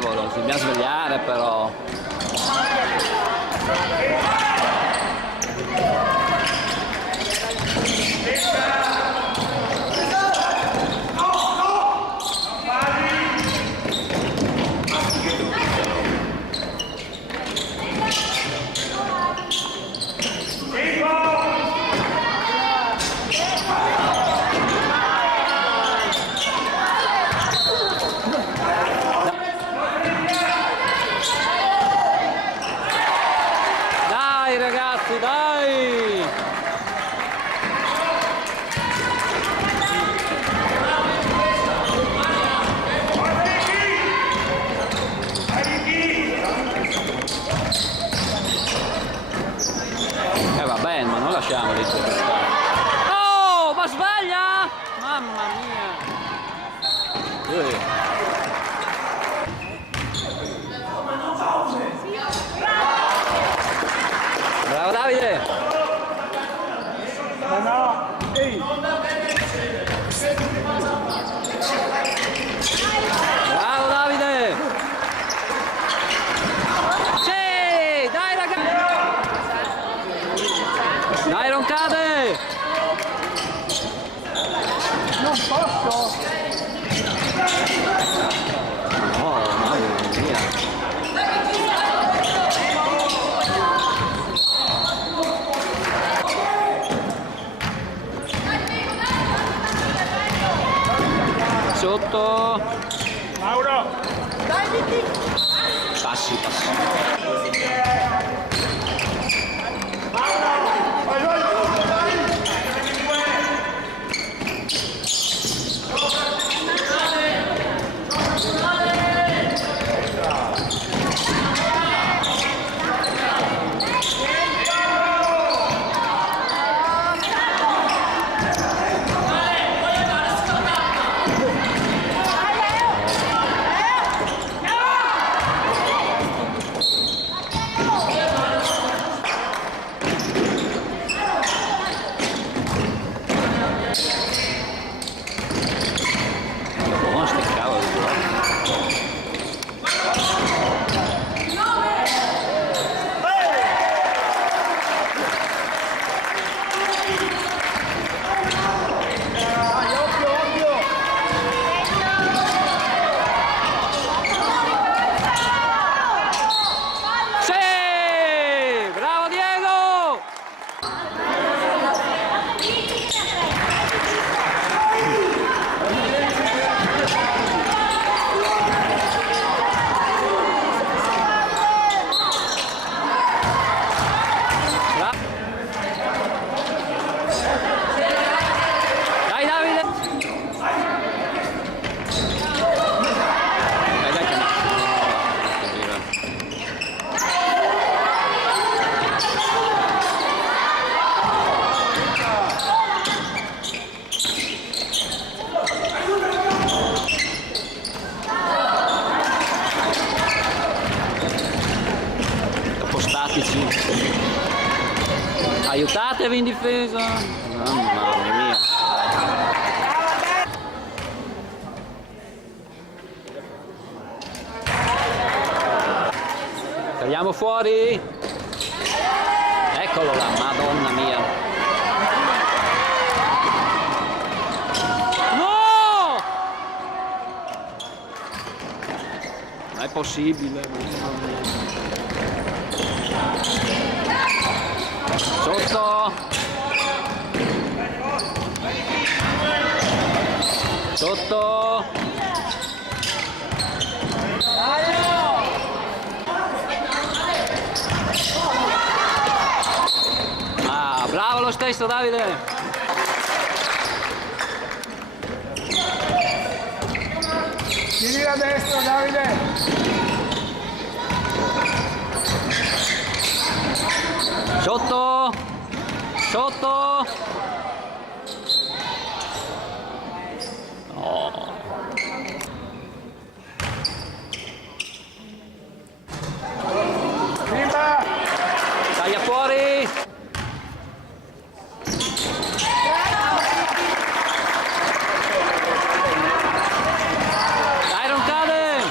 cavolo, si dobbiamo svegliare però. Dai ragazzi, dai! Va bene, ma non lasciamoli giocare. Oh, ma sbaglia! Mamma mia! Bravo Davide! Ma no! Ehi! Bravo Davide! Sì! Dai ragazzi! Dai, non cade! Non posso! Oh, mamma mia! Sotto! Mauro! Passi, passi. Buono sti cavoli di gioco. Dai, occhio, occhio! Sì! Bravo Diego! Dai Davide! Dai che no. Troppo statici. Aiutatevi in difesa. Mamma mia. Tagliamo fuori. Eccolo là, madonna mia. No! Ma è possibile? Mamma mia. Sotto! Sotto! Ah, bravo lo stesso Davide! Tieni la destra, Davide! Sotto! Sotto! Oh. Viva! Taglia fuori! Dai, non cade!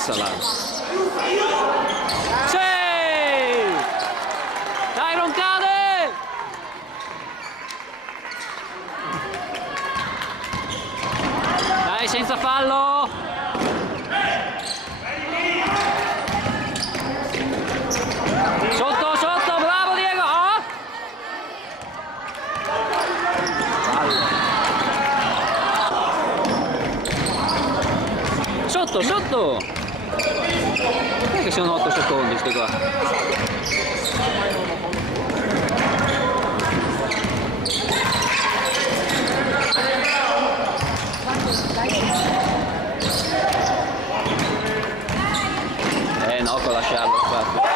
Passala. Sì! Dai, non cade! Dai, senza fallo! Sotto, sotto, bravo Diego! Oh! Fallo. Sotto, sotto! Perché sono 8 secondi sti qua? No, con lasciarlo spazio.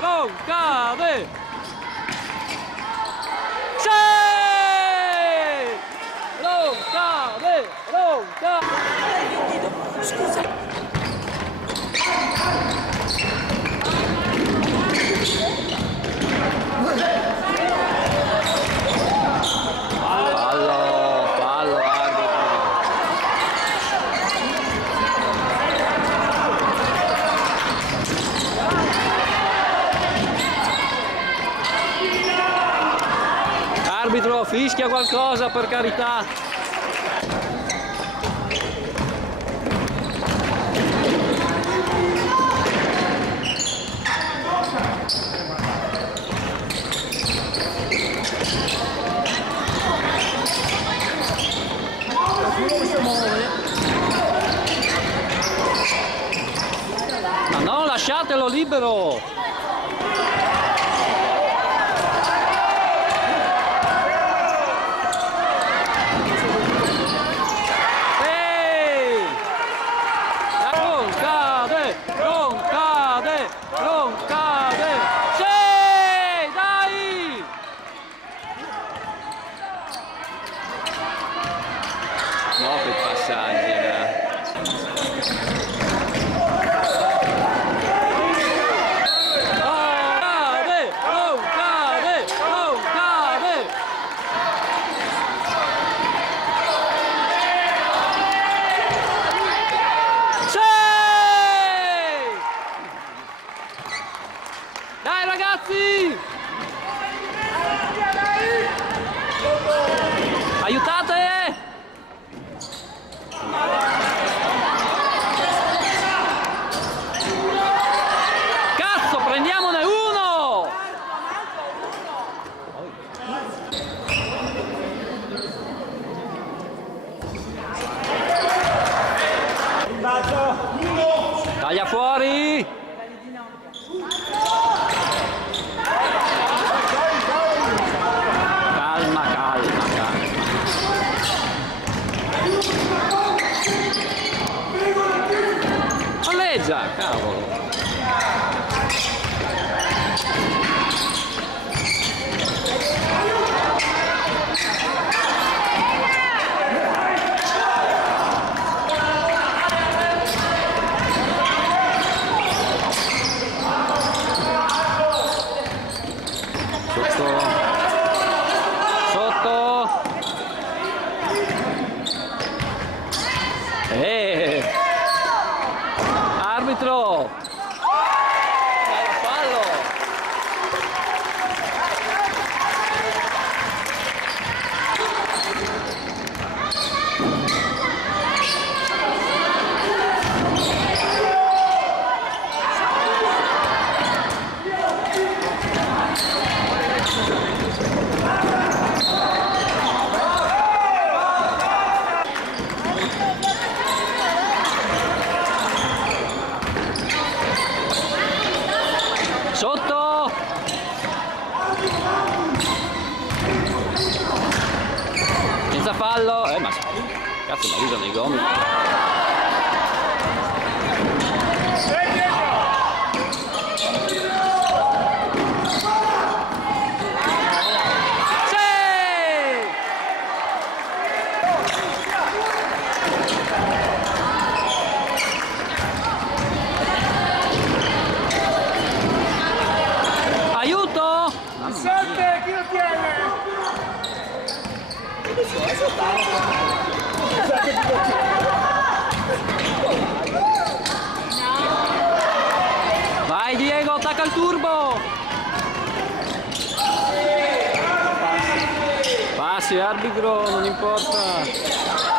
Non cade! Sì! Non cade! Non cade! Scusa! Fallo, arbitro! Arbitro, fischia qualcosa per carità. Ma no, lasciatelo libero. Non cade! Sì! Dai! No, che passaggi, Non cade! Non cade! Sì! Dai ragazzi! Aiutate! Cazzo, prendiamone uno! Taglia fuori! Calma, calma, calma. fallo, ma cazzo, ma usano i gomiti. Aiuto! Sente, chi lo tiene? Vai Diego, attacca il turbo! Passi arbitro, non importa.